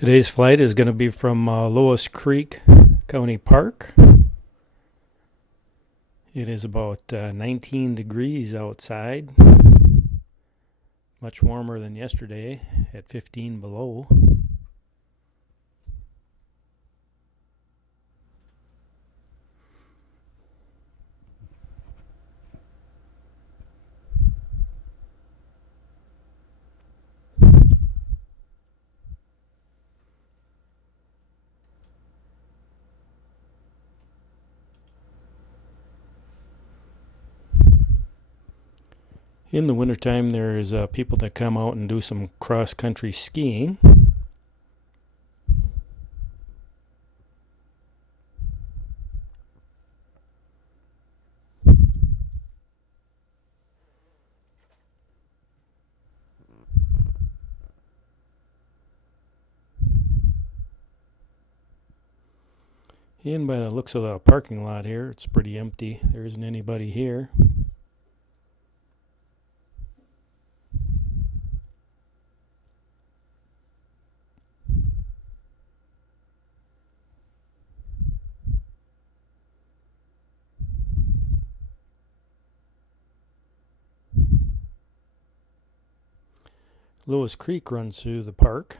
Today's flight is going to be from Lois Creek County Park. It is about 19 degrees outside, much warmer than yesterday at 15 below. In the wintertime, there's people that come out and do some cross-country skiing. And by the looks of the parking lot here, it's pretty empty. There isn't anybody here. Lois Creek runs through the park.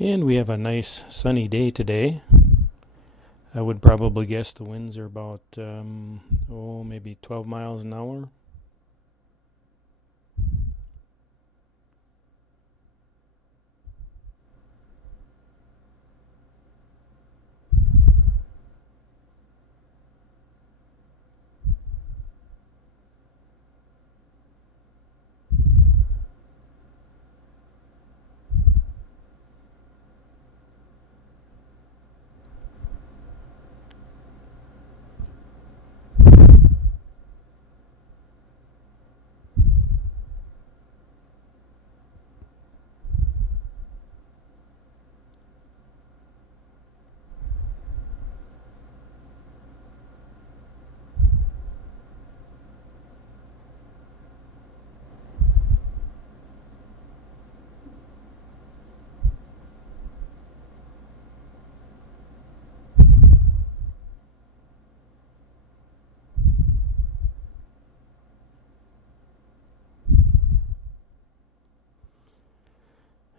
And we have a nice sunny day today. I would probably guess the winds are about, maybe 12 miles an hour.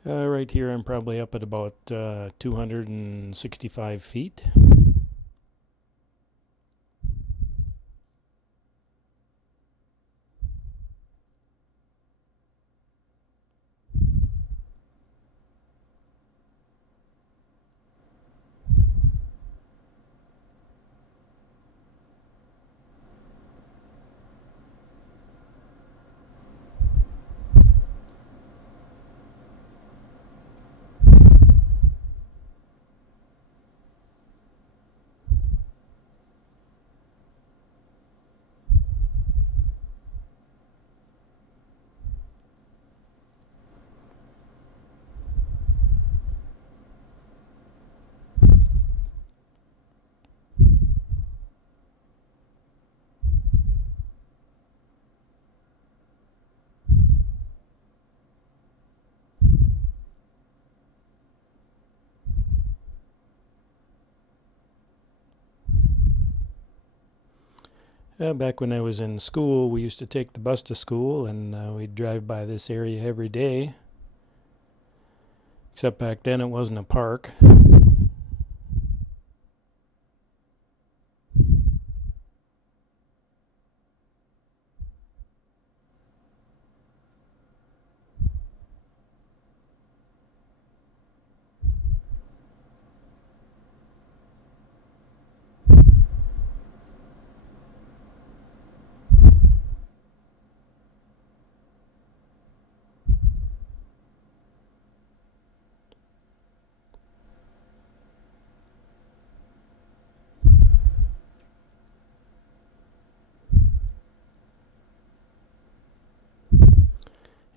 Right here, I'm probably up at about 265 feet. Back when I was in school, we used to take the bus to school, and we'd drive by this area every day. Except back then it wasn't a park.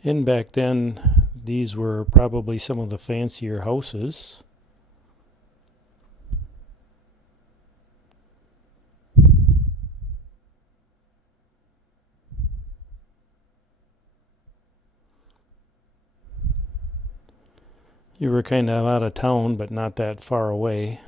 And back then, these were probably some of the fancier houses. You were kind of out of town, but not that far away.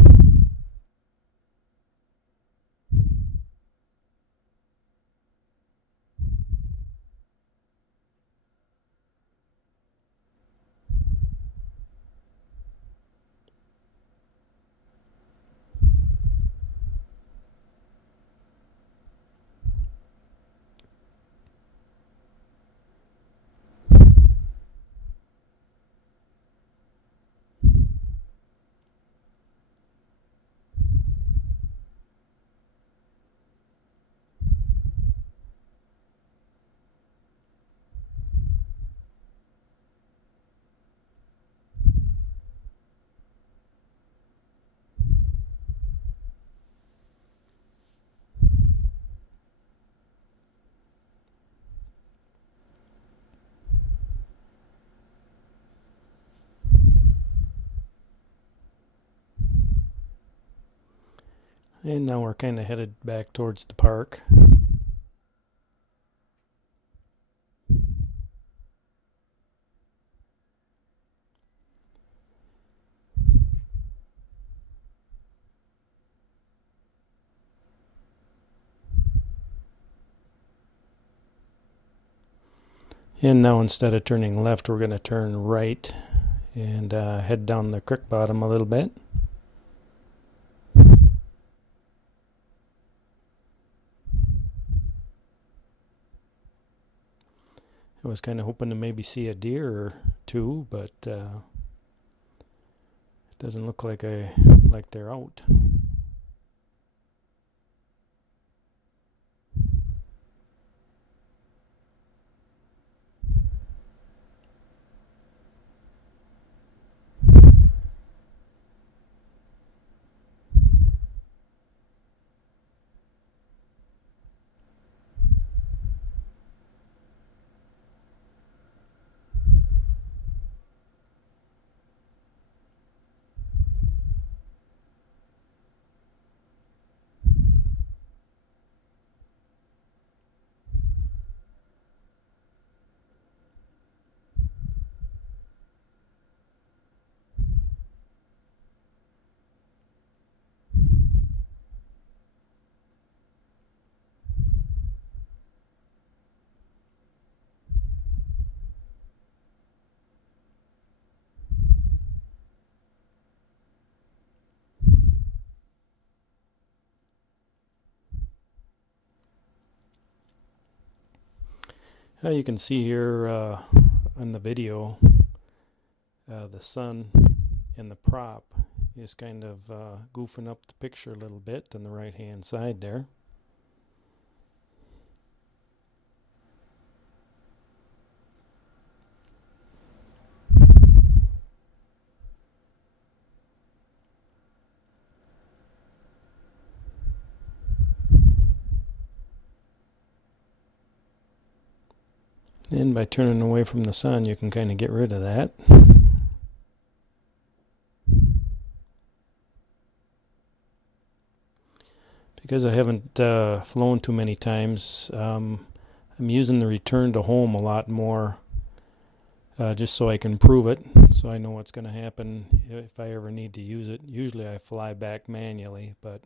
And now we're kind of headed back towards the park. And now instead of turning left, we're going to turn right and head down the creek bottom a little bit. I was kind of hoping to maybe see a deer or two, but it doesn't look like they're out. You can see here on the video, the sun and the prop is kind of goofing up the picture a little bit on the right hand side there. And by turning away from the sun, you can kind of get rid of that. Because I haven't flown too many times, I'm using the return to home a lot more, just so I can prove it, so I know what's going to happen if I ever need to use it. Usually I fly back manually, but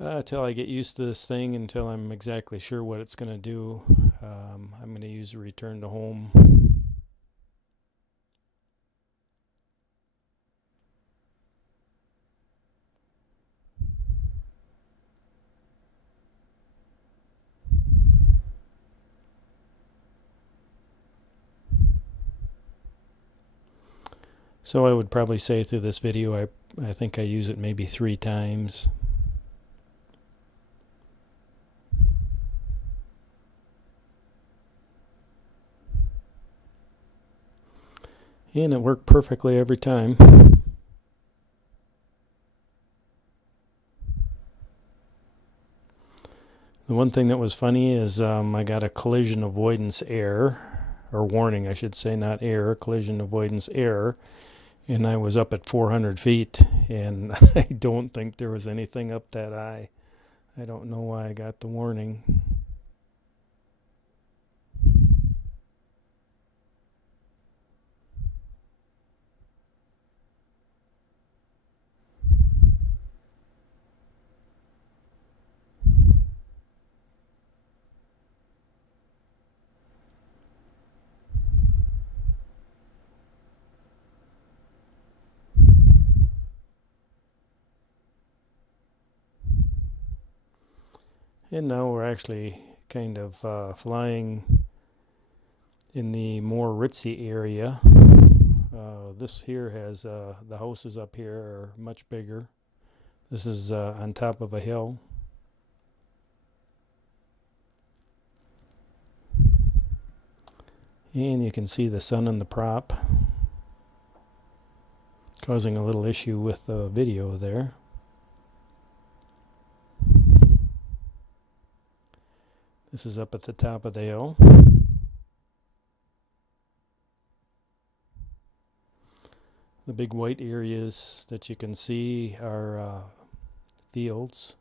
until I get used to this thing, until I'm exactly sure what it's going to do, I'm going to use the return to home. So I would probably say through this video, I think I use it maybe 3 times. And it worked perfectly every time. The one thing that was funny is I got a collision avoidance error, or warning I should say, not error, collision avoidance error, and I was up at 400 feet, and I don't think there was anything up that high. I don't know why I got the warning. And now we're actually kind of flying in the more ritzy area. This here has, the houses up here are much bigger. This is on top of a hill. And you can see the sun on the prop, causing a little issue with the video there. This is up at the top of the hill. The big white areas that you can see are fields.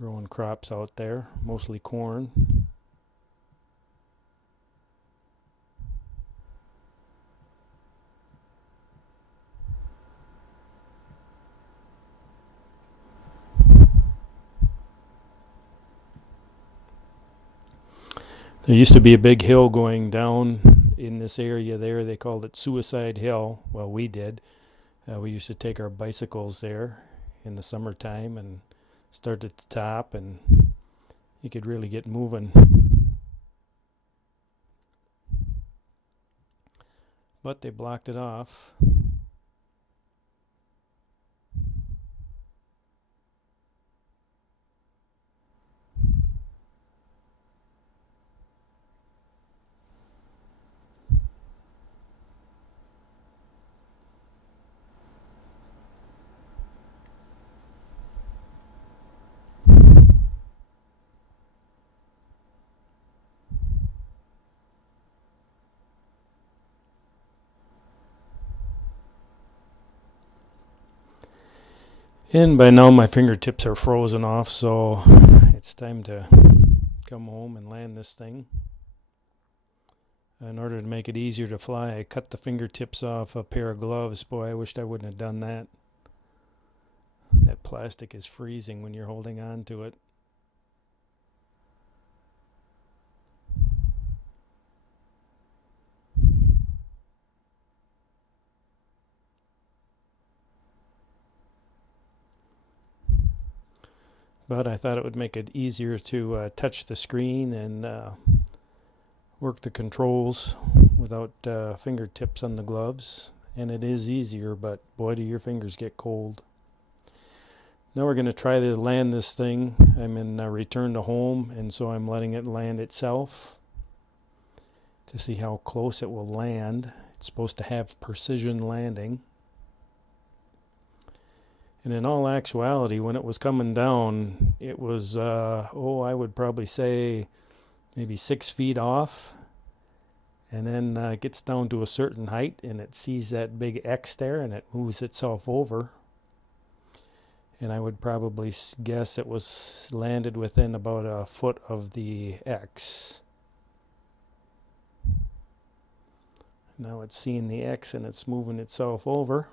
Growing crops out there, mostly corn. There used to be a big hill going down in this area there. They called it Suicide Hill. Well, we did. We used to take our bicycles there in the summertime and start at the top, and you could really get moving. But they blocked it off. And by now my fingertips are frozen off, so it's time to come home and land this thing. In order to make it easier to fly, I cut the fingertips off a pair of gloves. Boy, I wished I wouldn't have done that. That plastic is freezing when you're holding on to it. But I thought it would make it easier to touch the screen and work the controls without fingertips on the gloves. And it is easier, but boy, do your fingers get cold. Now we're going to try to land this thing. I'm in return to home, and so I'm letting it land itself to see how close it will land. It's supposed to have precision landing. And in all actuality, when it was coming down, it was, I would probably say maybe 6 feet off. And then it gets down to a certain height, and it sees that big X there, and it moves itself over. And I would probably guess it was landed within about a foot of the X. Now it's seeing the X, and it's moving itself over.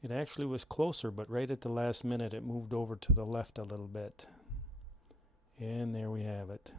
It actually was closer, but right at the last minute it moved over to the left a little bit. And there we have it.